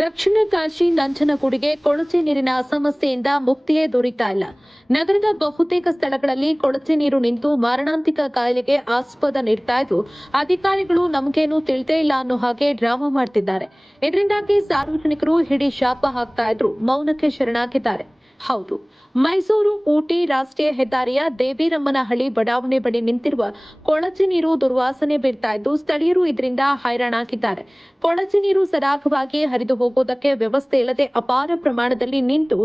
ದಕ್ಷಿಣ ಕಾಶಿ ನಂಜನಗೂಡಿಗೆ ಕೊಳಚೆ ನೀರಿನ ಸಮಸ್ಯೆಯಿಂದ ಮುಕ್ತಿಯೇ ದೊರೀತಾ ಇಲ್ಲ. ನಗರದ ಬಹುತೇಕ ಸ್ಥಳಗಳಲ್ಲಿ ಕೊಳಚೆ ನೀರು ನಿಂತು ಮಾರಣಾಂತಿಕ ಕಾಯಿಲೆಗೆ ಆಸ್ಪದ ನೀಡ್ತಾ ಇದ್ದು, ಅಧಿಕಾರಿಗಳು ನಮಗೇನು ತಿಳಿದೇ ಇಲ್ಲ ಅನ್ನೋ ಹಾಗೆ ಡ್ರಾಮಾ ಮಾಡ್ತಿದ್ದಾರೆ. ಇದರಿಂದಾಗಿ ಸಾರ್ವಜನಿಕರು ಹಿಡಿ ಶಾಪ ಹಾಕ್ತಾ ಇದ್ರು ಮೌನಕ್ಕೆ ಶರಣಾಗಿದ್ದಾರೆ. ಹೌದು, ಮೈಸೂರು ಊಟಿ ರಾಷ್ಟ್ರೀಯ ಹೆದ್ದಾರಿಯ ದೇವಿರಮ್ಮನಹಳ್ಳಿ ಬಡಾವಣೆ ಬಳಿ ನಿಂತಿರುವ ಕೊಳಚೆ ನೀರು ದುರ್ವಾಸನೆ ಬೀರ್ತಾ ಇದ್ದು, ಸ್ಥಳೀಯರು ಇದರಿಂದ ಹೈರಾಣಾಗಿದ್ದಾರೆ. ಕೊಳಚೆ ನೀರು ಸರಾಗವಾಗಿ ಹರಿದು ಹೋಗೋದಕ್ಕೆ ವ್ಯವಸ್ಥೆ ಇಲ್ಲದೆ ಅಪಾರ ಪ್ರಮಾಣದಲ್ಲಿ ನಿಂತು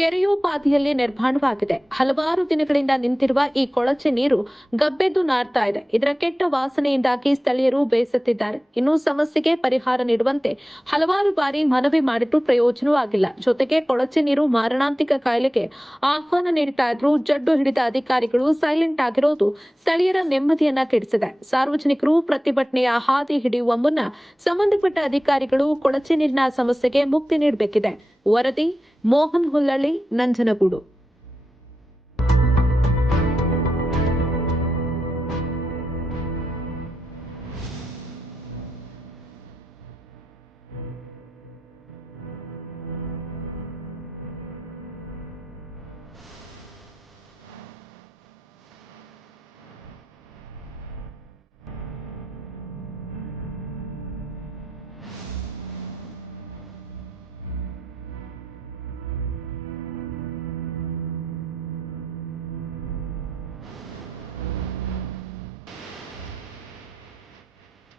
ಕೆರೆಯೋಪಾದಿಯಲ್ಲಿ ನಿರ್ಮಾಣವಾಗಿದೆ. ಹಲವಾರು ದಿನಗಳಿಂದ ನಿಂತಿರುವ ಈ ಕೊಳಚೆ ನೀರು ಗಬ್ಬೆದ್ದು ನಾರ್ತಾ ಇದೆ. ಇದರ ಕೆಟ್ಟ ವಾಸನೆಯಿಂದಾಗಿ ಸ್ಥಳೀಯರು ಬೇಸತ್ತಿದ್ದಾರೆ. ಇನ್ನು ಸಮಸ್ಯೆಗೆ ಪರಿಹಾರ ನೀಡುವಂತೆ ಹಲವಾರು ಬಾರಿ ಮನವಿ ಮಾಡಿದ್ರೂ ಪ್ರಯೋಜನವಾಗಿಲ್ಲ. ಜೊತೆಗೆ ಕೊಳಚೆ ನೀರು ಮಾರಣಾಂತಿಕ ಕಾಯಿಲೆಗೆ ಆಹ್ವಾನ ನೀಡ್ತಾ ಇದ್ರು ಜಡ್ಡು ಹಿಡಿದ ಅಧಿಕಾರಿಗಳು ಸೈಲೆಂಟ್ ಆಗಿರೋದು ಸ್ಥಳೀಯರ ನೆಮ್ಮದಿಯನ್ನ ಕೆಡಿಸಿದೆ. ಸಾರ್ವಜನಿಕರು ಪ್ರತಿಭಟನೆಯ ಹಾದಿ ಹಿಡಿಯುವ ಮುನ್ನ ಸಂಬಂಧಪಟ್ಟ ಅಧಿಕಾರಿಗಳು ಕೊಳಚೆ ನೀರಿನ ಸಮಸ್ಯೆಗೆ ಮುಕ್ತಿ ನೀಡಬೇಕಿದೆ. ವರದಿ ಮೋಹನ್ ಹುಲ್ಲಳ್ಳಿ, ನಂಜನಗೂಡು.